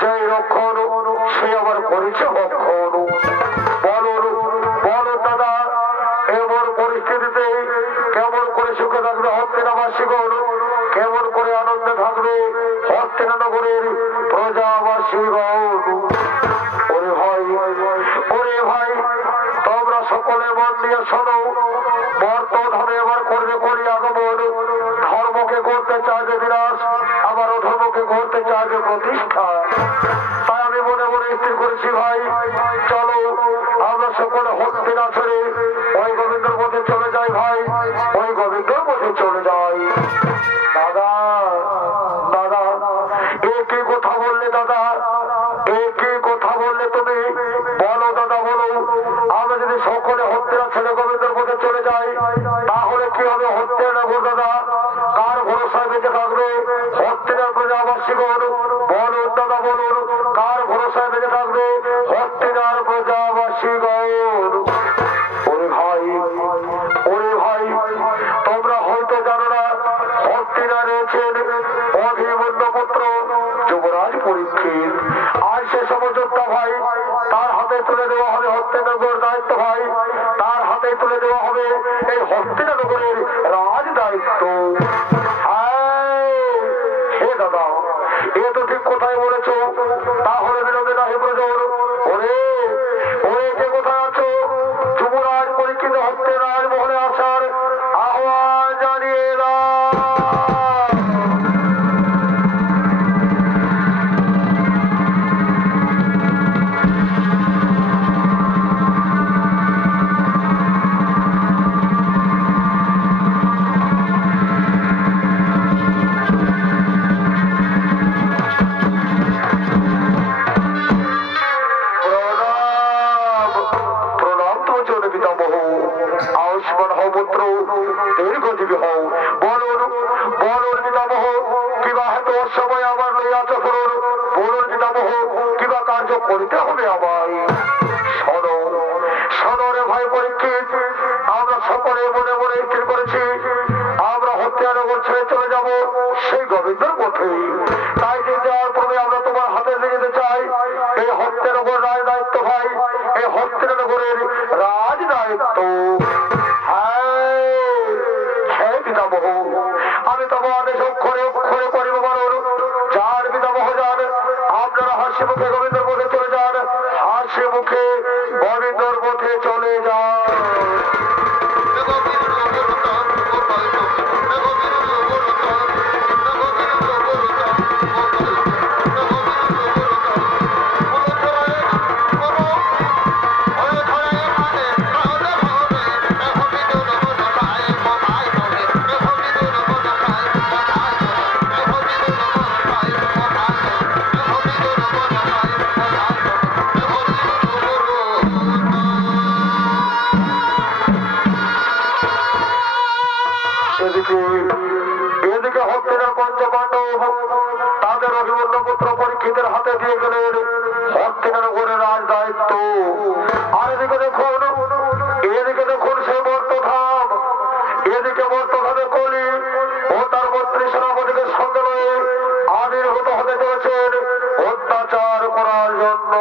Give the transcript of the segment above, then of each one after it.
যে রক্ষণ সে আবার করেছে ভক্ষণ। বলো বলো দাদা, এমন পরিস্থিতিতে কেমন করে সুখে থাকবে হস্তিনাবাসীগণ, কেমন করে আনন্দে থাকবে হস্তিনানগরের প্রজাবাসীগণ? ওরে ভাই, ওরে ভাই, তোমরা সকলে মন দিয়ে শোনো। বর্তমানে এবার করবে কলি আগমন। ধর্মকে করতে চাইবে বিনাশ, আবার অধর্মকে করতে চাইবে প্রতিষ্ঠা। তাই আমি মনে মনে স্থির করেছি ভাই, চলো আমরা সকলে হস্তিনা ছেড়ে ওই গোবিন্দর মধ্যে চলে যাই ভাই, ওই গোবিন্দর মধ্যে চলে যাই। দাদা দাদা, এ কি কথা বললে দাদা, এ কি কথা বললে তুমি? বলো দাদা বলো, আমরা যদি সকলে হস্তিনা ছেড়ে গোবিন্দর মধ্যে চলে যাই তাহলে কি হবে হস্তিনানগর দাদা? কার ভরসায় বেঁচে থাকবে হস্তিনার প্রজাবাসীগণ? বলুন দাদা বলুন, কার ভরসায় বেঁচে থাকবে হস্তিনার প্রজাবাসীগণ? ওরে ভাই, ওরে ভাই, তোমরা হয়তো জানো না হস্তিনা রয়েছেন অভিমন্যু পুত্র যুবরাজ পরীক্ষিত। আর সে সমযোদ্ধা ভাই, তার হাতে তুলে দেওয়া হবে হস্তিনানগর দায়িত্ব ভাই, তার হাতে তুলে দেওয়া হবে এই হস্তিনানগরের রাজ দায়িত্ব। হে দাদা, এ তো ঠিক কোথায় বলেছ। তাহলে বিরোধী নাহি প্রজোর। ওরে ওরে, কে কোথায় আছো? যুবরাজ পরীক্ষিত হস্তিনার মহলে আসার আহ্বান জানিয়ে দাও। দীর্ঘজীবী হও। বলুন বলুন পিতামহ, কিবা হেতু সময় আবার লইয়াছ করুন। বলুন পিতামহ, কিবা কার্য করিতে হবে আবার। শোনো শোনো রে ভাই পরীক্ষিত, আমরা সকলে মনে মনে স্থির করেছি আমরা হস্তিনানগর ছেড়ে চলে যাব সেই গোবিন্দর পথে। তাই যে যাওয়ার পূর্বে আমরা তোমার হাতে দিয়ে যেতে চাই এই হস্তিনানগর রাজ দায়িত্ব ভাই, এই হস্তিনানগরের রাজ দায়িত্ব। আমি তোমার আদেশ অক্ষরে অক্ষরে করিব বলুন। যার পিতামহ যান, আপনারা হাসি মুখে গোবিন্দর পথে চলে যান, হাসি মুখে গোবিন্দর পথে চলে যান। এদিকে হস্তিনার পঞ্চপাণ্ডব তাদের অভিমন্যু পুত্র পরীক্ষিতের হাতে দিয়ে গেলেন হস্তিনানগরের রাজ দায়িত্ব। আর এদিকে দেখুন, এদিকে দেখুন সেই বর্তধাম, এদিকে বর্তধামে কলি ও তার ৩২ সেনাপতিকে সঙ্গে লয়ে আবির্ভূত হতে চলেছেন অত্যাচার করার জন্য।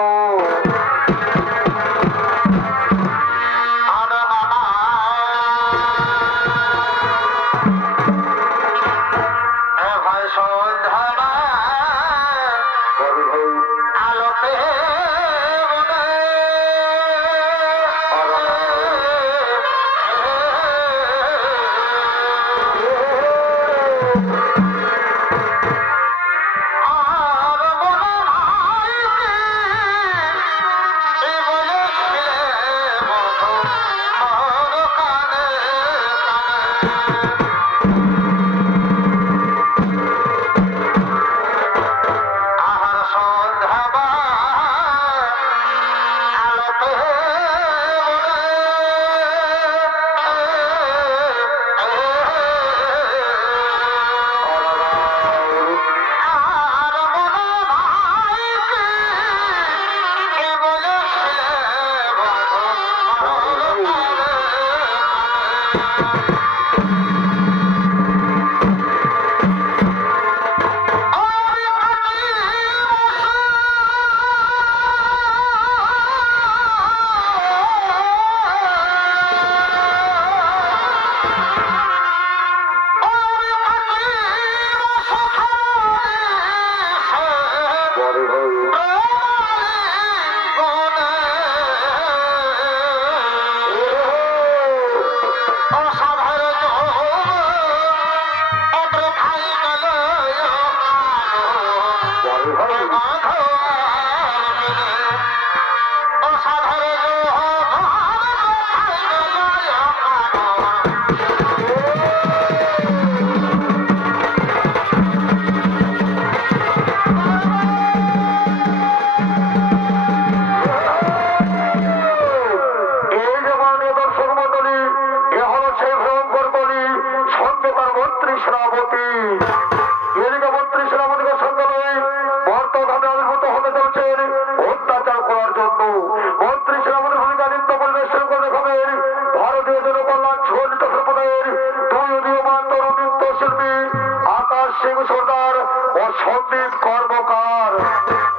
সিং সর্দার ও সন্দীপ কর্মকার।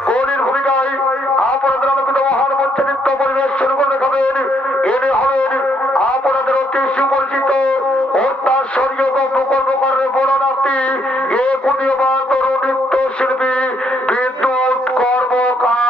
কলির ভূমিকায় আপনাদের আলোকিত মহান মঞ্চে নৃত্য পরিবেশ শুরু করে দেখাবেন। এনে হলেন আপনাদের অতি সুপরিচিত অত্যাশ্বরীয় কর্মকারের বড় নাতি এ পুণ্যবান তরুণ নৃত্য শিল্পী বিদ্যুৎ কর্মকার।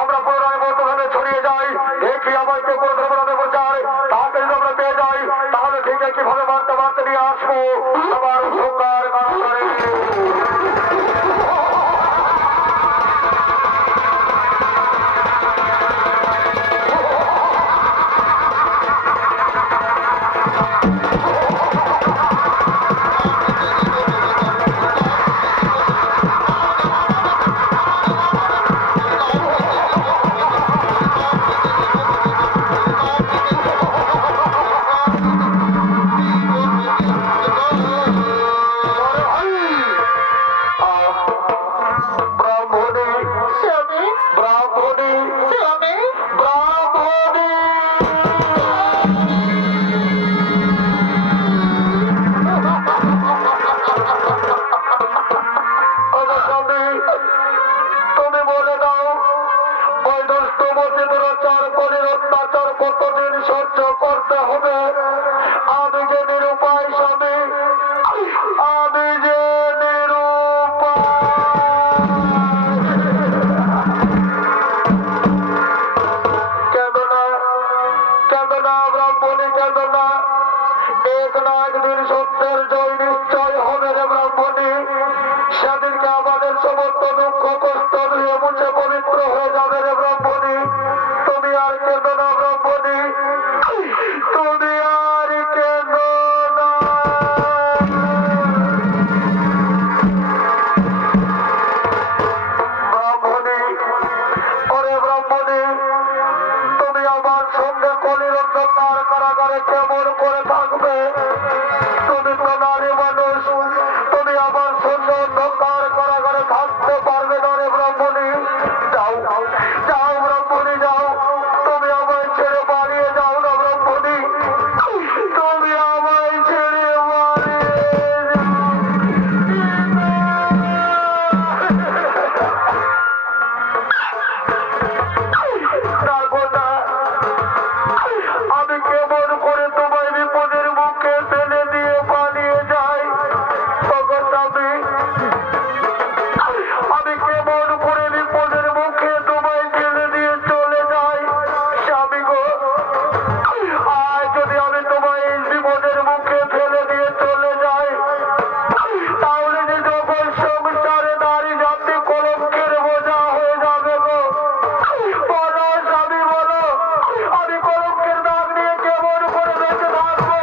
আমরা পুনরায় বর্তমানে ছড়িয়ে যাই, দেখি আমাকে কোন ধর্মরাধে প্রচার তাকে যদি আমরা পেয়ে যাই তাহলে ঠিক কিভাবে বার্তা বার্তা নিয়ে আসবো আমার সরকার কারণে। কতদিন সহ্য করতে হবে? আমি যে নিরুপায় স্বামী, আমি যে কেননা ব্রাহ্মণী কেননা এক না একদিন সত্যের জয় নিশ্চয় হবে রে ব্রাহ্মণী। সেদিনকে আমাদের সমস্ত দুঃখ কষ্ট ধুয়ে মুছে পবিত্র হয়ে যাবে রে ব্রাহ্মণী। তুমি আর কেঁদো না ব্রাহ্মণী, তুমি আর কেঁদো না। ব্রাহ্মণী, ওরে ব্রাহ্মণী, তুমি আমার সঙ্গে কলির অন্ধকার কারাগারে কেমন করে থাকবে? তুমি তো নারী মানুষ, তুমি আমার সঙ্গে অন্ধকার কারাগারে থাকতে পারবে না রে ব্রাহ্মণী। যাও যাও ব্রাহ্মণী যাও, তুমি আমায় ছেড়ে বাড়িয়ে যাও না ব্রাহ্মণী, তুমি আমায় ছেড়ে আমি কেমন করে তোমায় বিপদের মুখে ফেলে দিয়ে পালিয়ে যাই? আমি কেমন করে বিপদের মুখে তোমায় ফেলে দিয়ে চলে যাই স্বামী গো? আর যদি আমি তোমায় এই বিপদের মুখে ফেলে দিয়ে চলে যাই তাহলে যে যখন সংসারে নারী জাতি কলঙ্কের বোঝা হয়ে যাবে গো। বলো স্বামী বলো, আমি কলঙ্কের দাগ নিয়ে কেমন করে বেঁচে থাকবো?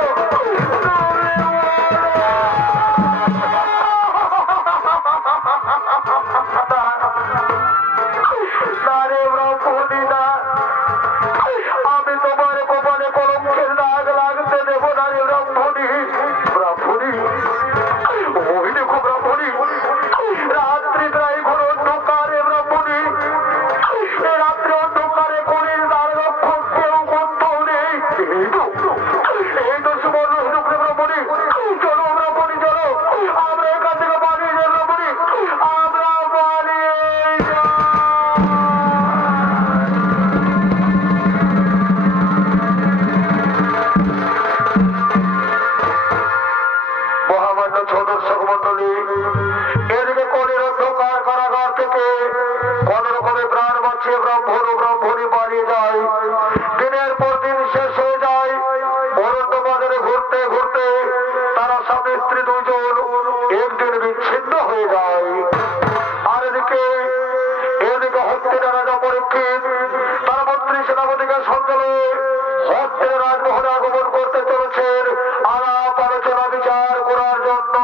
আমি তোমার কপালে কলঙ্কের দাগ লাগতে দেবো না রে ব্রাহ্মণী। ব্রাহ্মণী, ওই দেখো ব্রাহ্মণী, রাত্রি প্রায় ঘোর অন্ধকারে ব্রাহ্মণী, এই রাত্রে অন্ধকারে কলির দ্বার রক্ষক কেউ কোথাও নেই। এই তো সুবর্ণ সুযোগ রে ব্রাহ্মণী, চলো ব্রাহ্মণী চলো, আমরা এখান থেকে পালিয়ে যাই ব্রাহ্মণী, আমরা পালিয়ে যাই। মহামান্য ছোট দর্শক মন্ডলী, এদিকে কলির অন্ধকার কারাগার থেকে কোন রকমে প্রাণ বাঁচিয়ে ব্রাহ্মণ ও ব্রাহ্মণী পালিয়ে যায়। দিনের পর দিন শেষ হয়ে যায়। অরণ্য বাজারে ঘুরতে ঘুরতে তারা স্বামী স্ত্রী দুজন একদিন বিচ্ছিন্ন হয়ে যায়। আর এদিকে হস্তিনা রাজা পরীক্ষিত তার মন্ত্রী সেনাপতিকে সঙ্গে নিয়ে হস্তিনা রাজমহলে আগমন করতে চলেছেন আলাপ আলোচনা বিচার করার জন্য।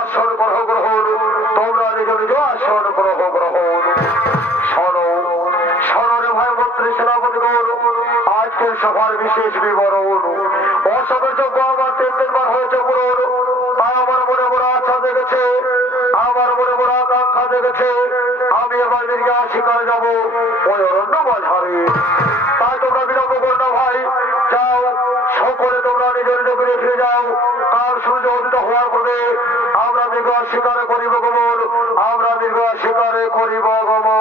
আসন গ্রহণ, তোমরা নিজ নিজ আসন গ্রহণ। শোনো শোনো ভাই মন্ত্রী সেনাপতিগণ, আজকের সভার বিশেষ বিবরণ। অসমের যোগ্য আমার 3 বার হয়েছে পূরণ, তাই আমার মনে বড় আশা জেগেছে, আমার মনে বড় আকাঙ্ক্ষা জেগেছে, আমি এবার দীর্ঘা শিকারে যাবো ওই অরণ্য বাজারে। তাই তোমরা বিলম্ব করো না ভাই, যাও সকলে তোমরা নিজের নিজে ফিরে যাও। কাল সূর্য উদিত হওয়ার পূর্বে আমরা দীর্ঘ শিকার করিব গমন, আমরা দীর্ঘ শিকারে করিব গমন।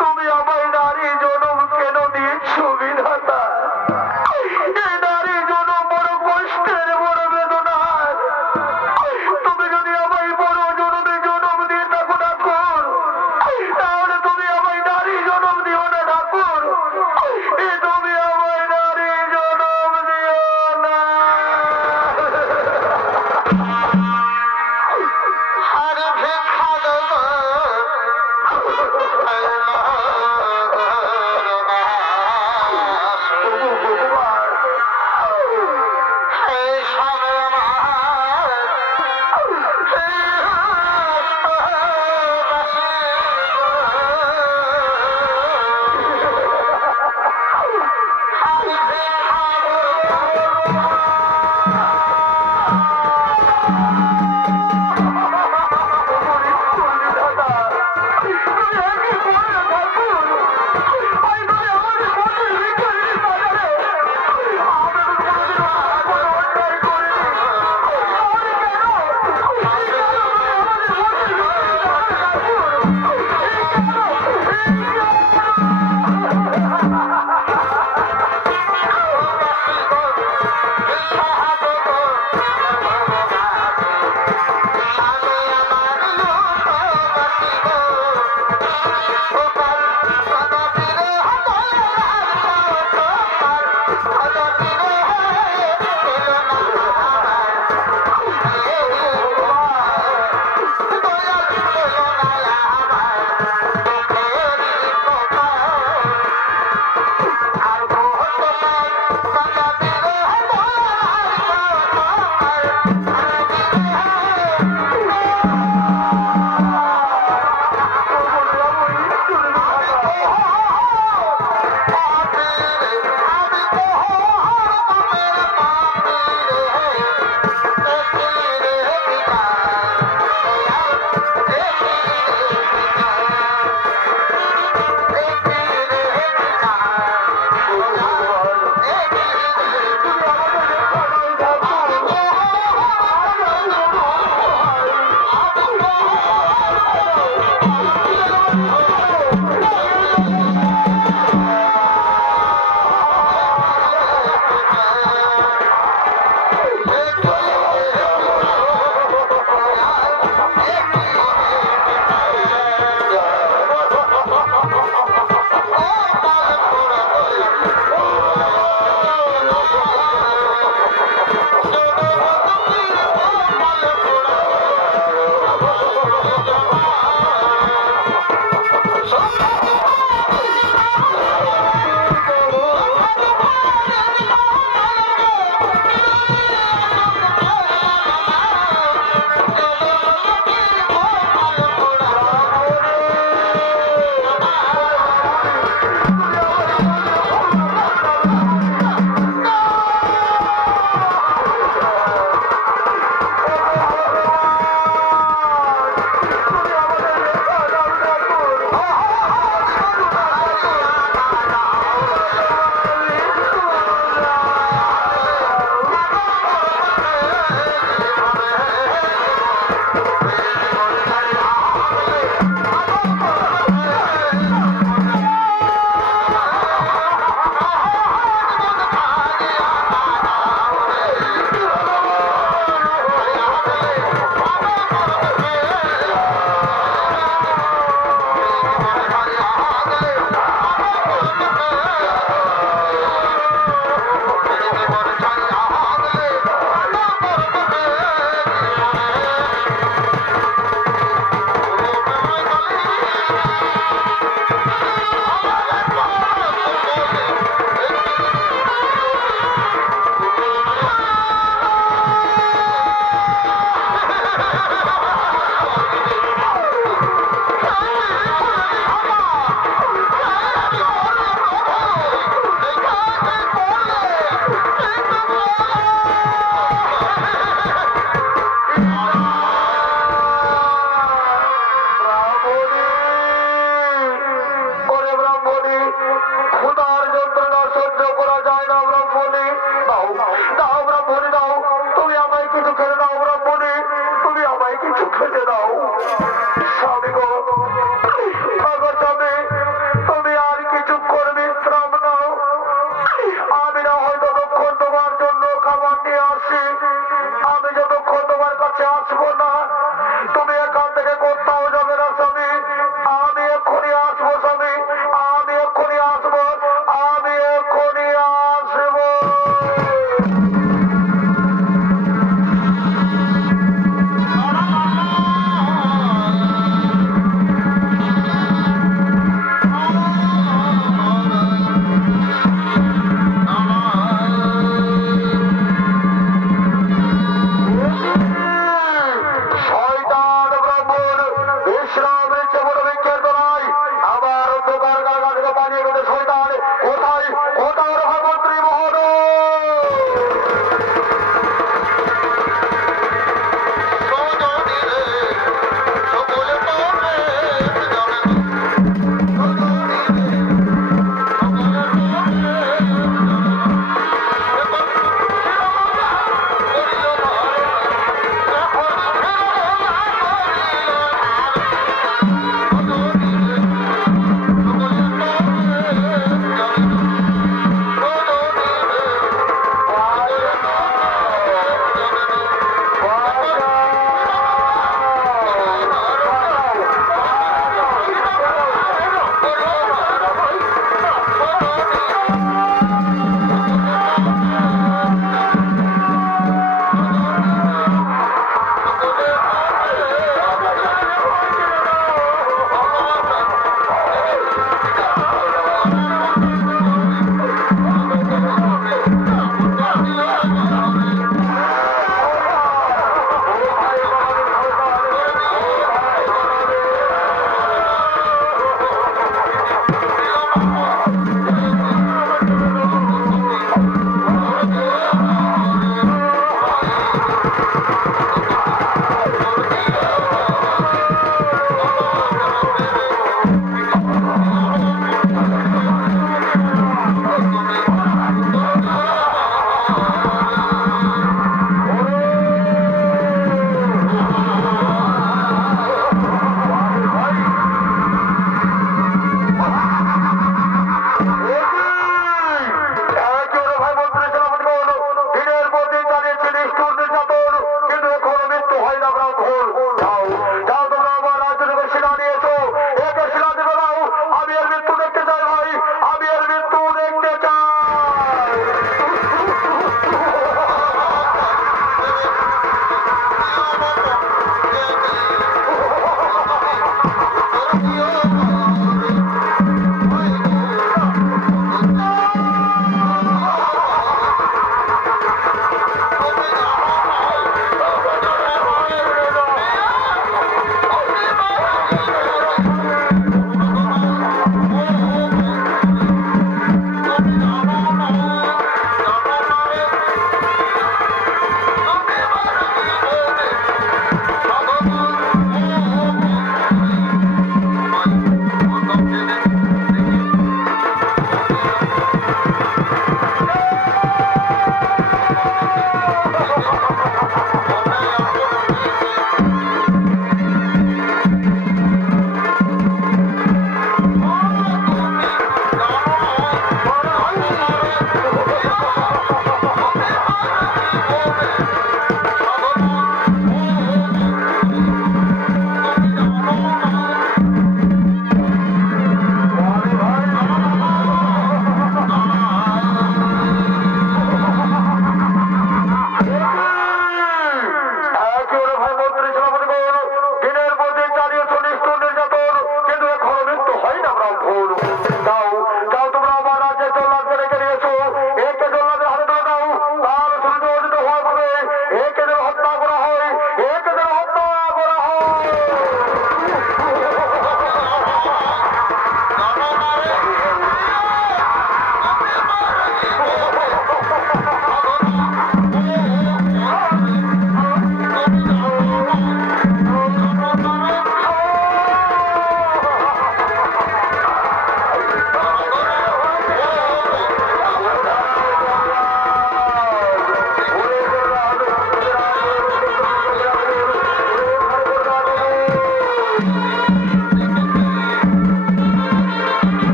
তুমি আমায় নারী জনম কেন দিয়েছো বিধাতা? এই নারী জনম বড় কষ্টের, বড় বেদনার। তুমি যদি আমায় বড় জনমে জনম দিয়ে থাকো না কর,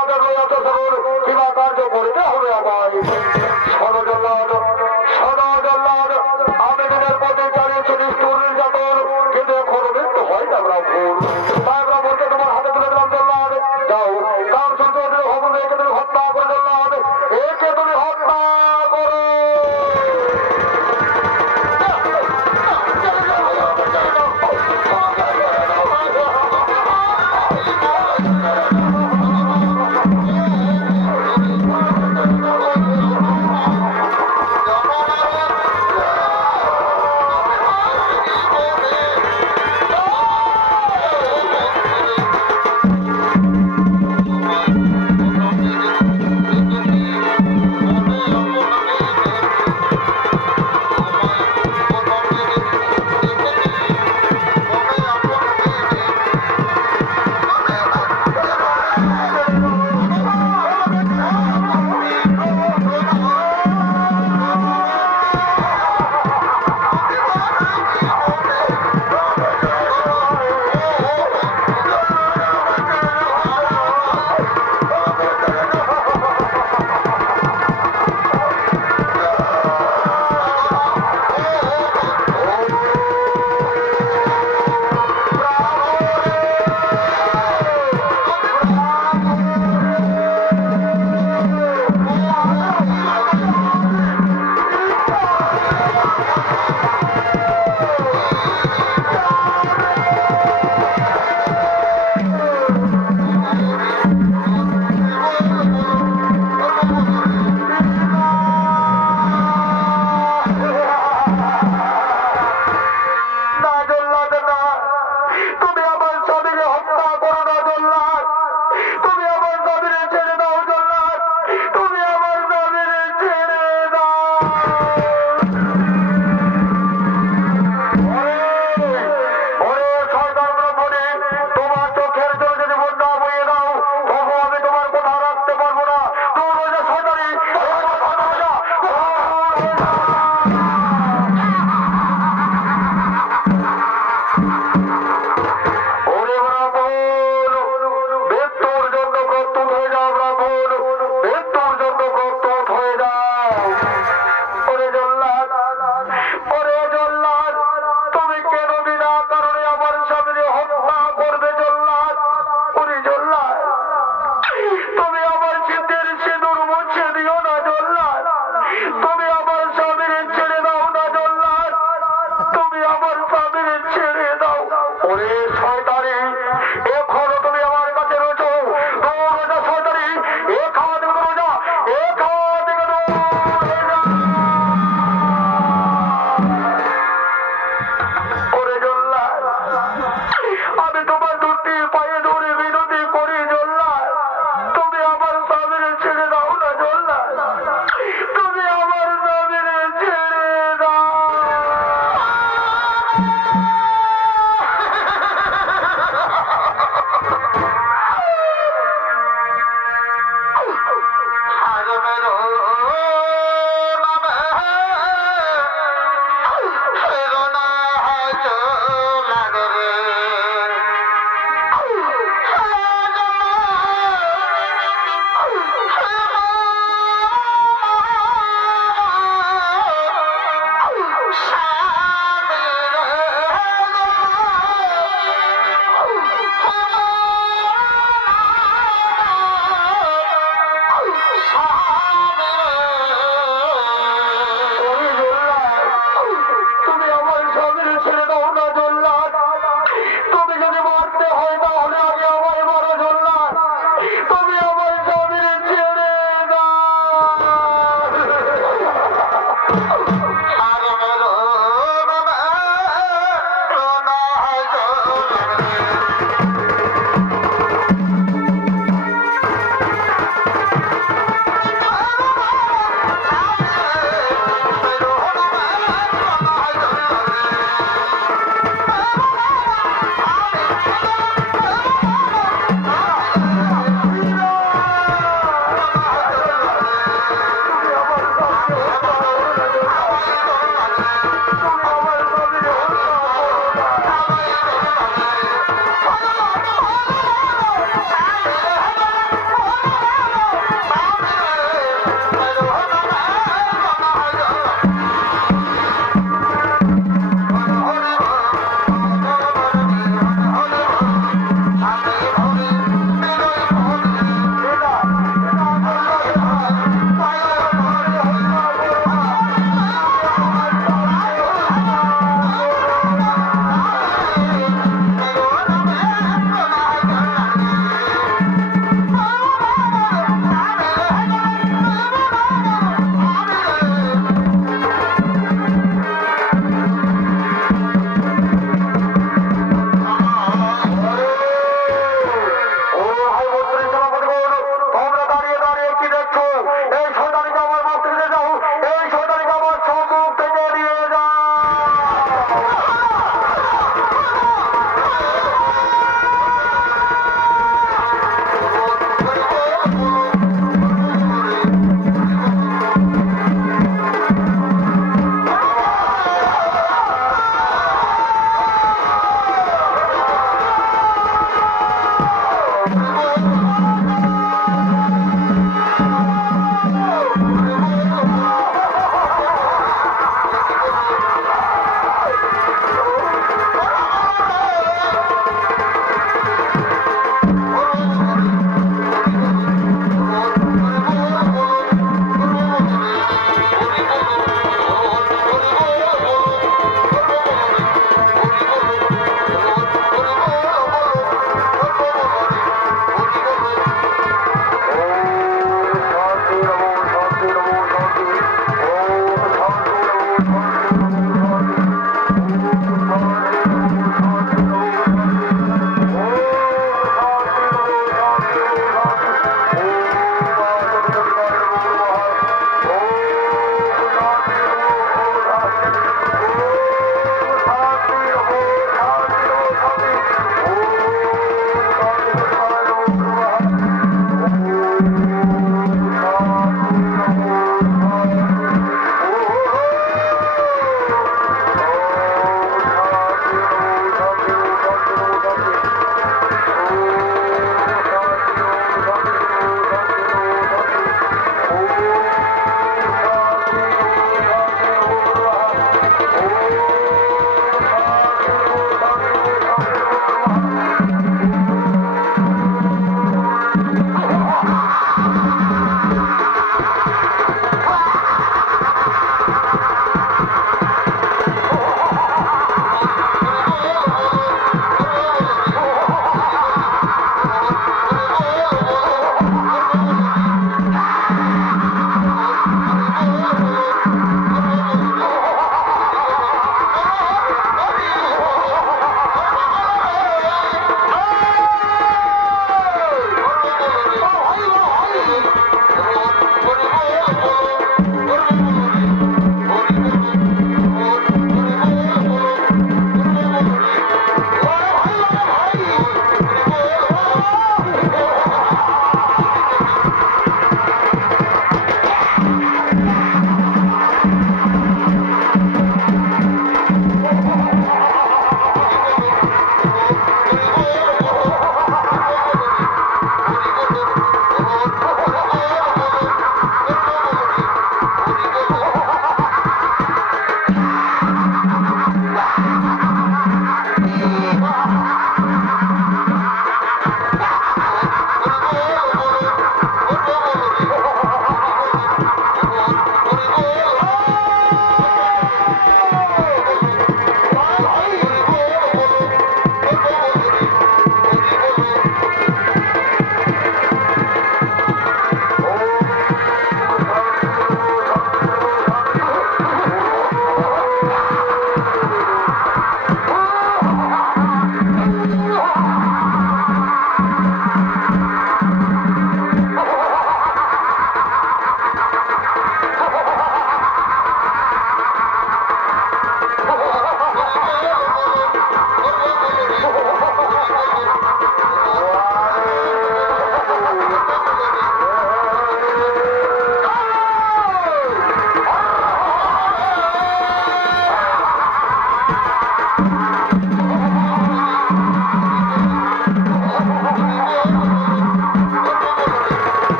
জল্লাদের লইয়াছ সকল কিবা কার্য করিতে হবে আমায়। শোনো জল্লাদ, শোনো জল্লাদ, আমি দিনের প্রতি চালিয়েছি নিষ্ঠুর নির্যাতন, কিন্তু এখনো মৃত্যু হয় না ব্রাহ্মণ। তাই ব্রাহ্মণকে তোমার হাতে তুলে দিলাম জল্লাদ। যাও, কার সূত্রে ভবন একে তুমি হত্যা করে জল্লাদ, একে তুমি হত্যা করো।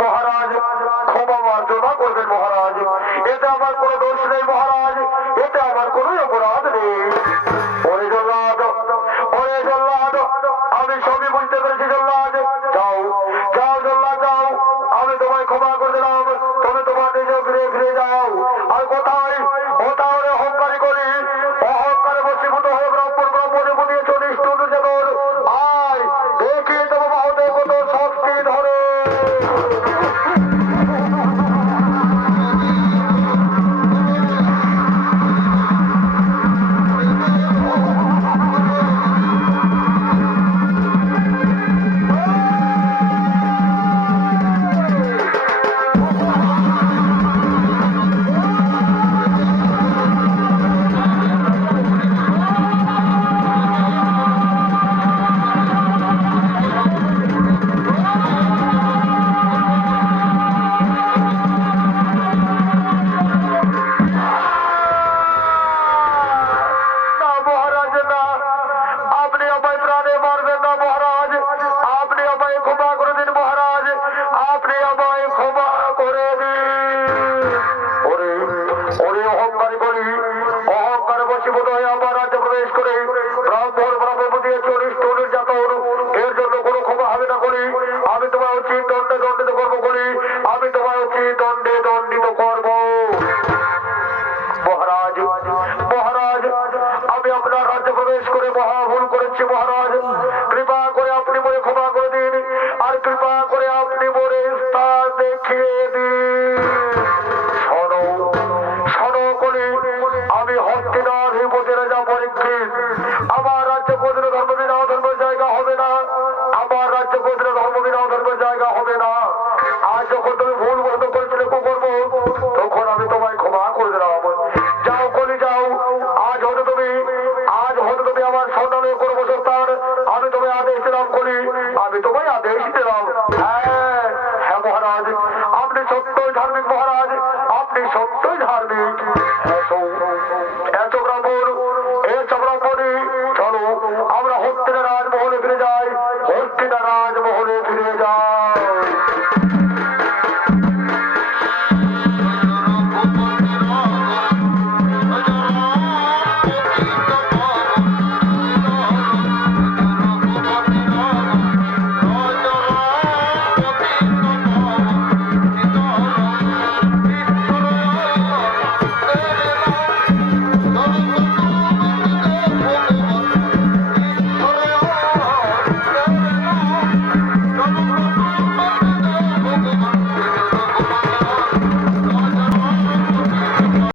মহারাজ ক্ষমা মার্জনা করবেন মহারাজ, এতে আমার কোনো দোষ নেই মহারাজ, এতে আমার কোনো অপরাধ নেই। ওরে জল্লাদ, ওরে জল্লাদ, আমি সবই বুঝতে পেরেছি জল্লাদ। যাও যাও জল্লাদ যাও, আমি তোমায় ক্ষমা করে দিলাম, তুমি তোমার নিজে ফিরে ফিরে যাও। আর কোথায় কোথাও অহংকারী করি, অহংকারে বসীভূত হয়ে ব্রাহ্মণ ব্রাহ্মণে বুঝিয়ে চলিস টুটু যেমন আয় দেখিয়ে দেবো বাহুদের কত শক্তি ধরে। আমি তোমার উচিত দণ্ডে দণ্ডিত করবো বলি, আমি তোমার উচিত দণ্ডে দণ্ডিত করব। মহারাজ মহারাজ, আমি আপনার রাজ্যে প্রবেশ করে মহা ভুল করেছি মহারাজ, কৃপা করে আপনি মনে ক্ষমা করে দিন, আর কৃপা করে আপনি মনে স্থান দেখিয়ে দিন।